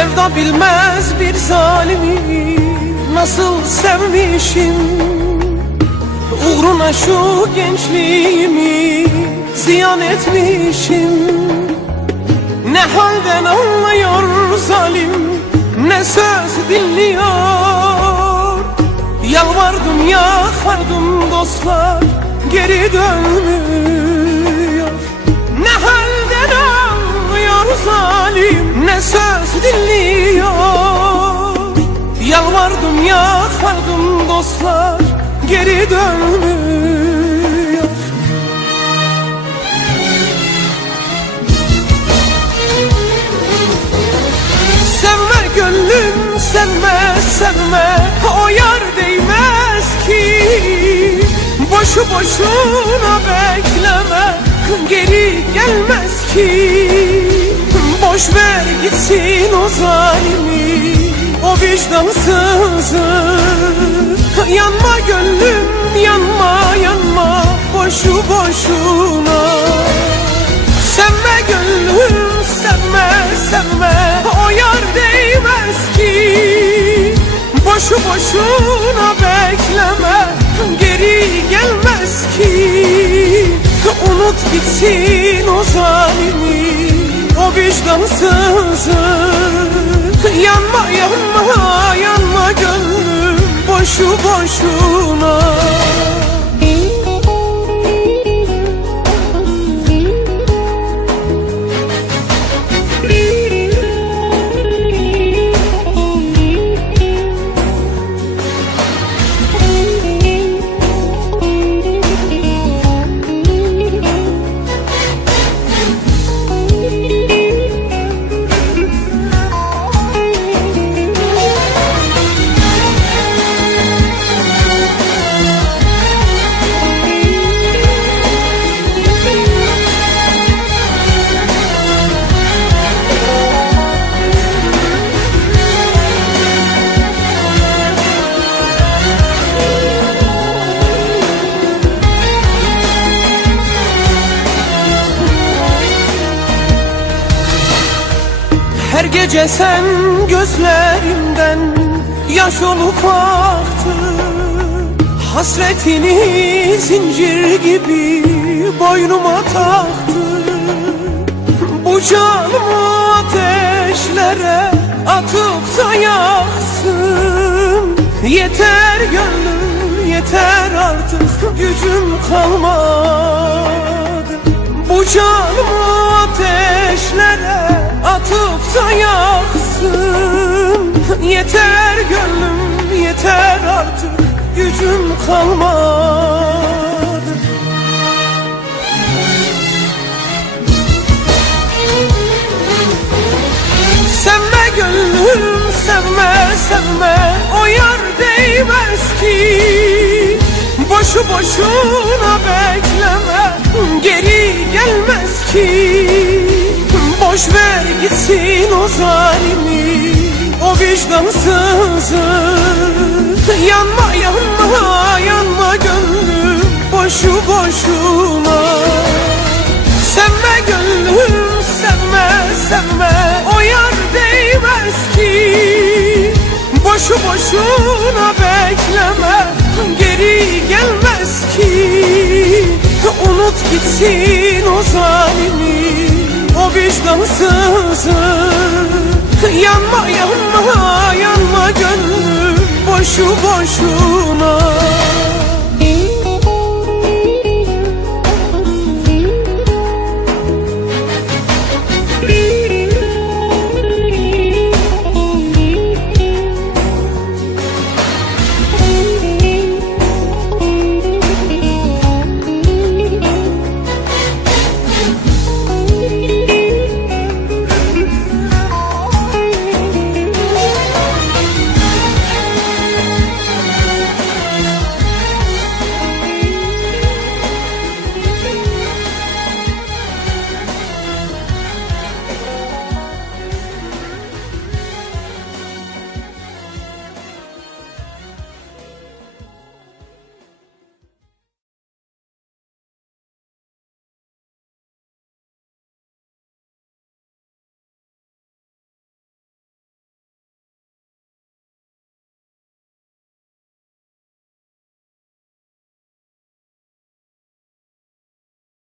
Affedilmez bir zalimi Nasıl sevmişim. Uğruna şu gençliğimi Ziyan etmişim. Ne halden anlıyor zalim Ne söz dinliyor. Yalvardım yakardım dostlar Geri dönmüyor söz dinliyor. Yalvardım yakardım dostlar Geri dönmüyor. Sevme gönlüm sevme sevme O yar değmez ki. Boşu boşuna bekleme Geri gelmez ki Boş ver gitsin o zalimi O vicdansızı. Yanma gönlüm yanma yanma Boşu boşuna. Sevme gönlüm sevme sevme O yar değmez ki. Boşu boşuna bekleme Geri gelmez ki. Unut gitsin o zalimi O vicdansızı Yanma yanma yanma gönlüm Boşu boşuna gece sen gözlerimden yaş olup aktı. Hasretini zincir gibi boynuma taktı. Bu canımı ateşlere atıp da yaksın Yeter gönlüm yeter artık gücüm kalmadı. Bu canımı ateşlere da yaksın. Yeter gönlüm yeter artık. Gücüm kalmadı. Sevme gönlüm sevme sevme. O yar değmez ki. Boşu boşuna bekleme. Geri gelmez ki Boş ver gitsin o zalimi O vicdansızı. Yanma yanma yanma gönlüm Boşu boşuna. Sevme gönlüm sevme sevme O yar değmez ki. Boşu boşuna bekleme Geri gelmez ki. Unut gitsin o zalimi O vicdansızı Yanma yanma yanma gönlüm Boşu boşuna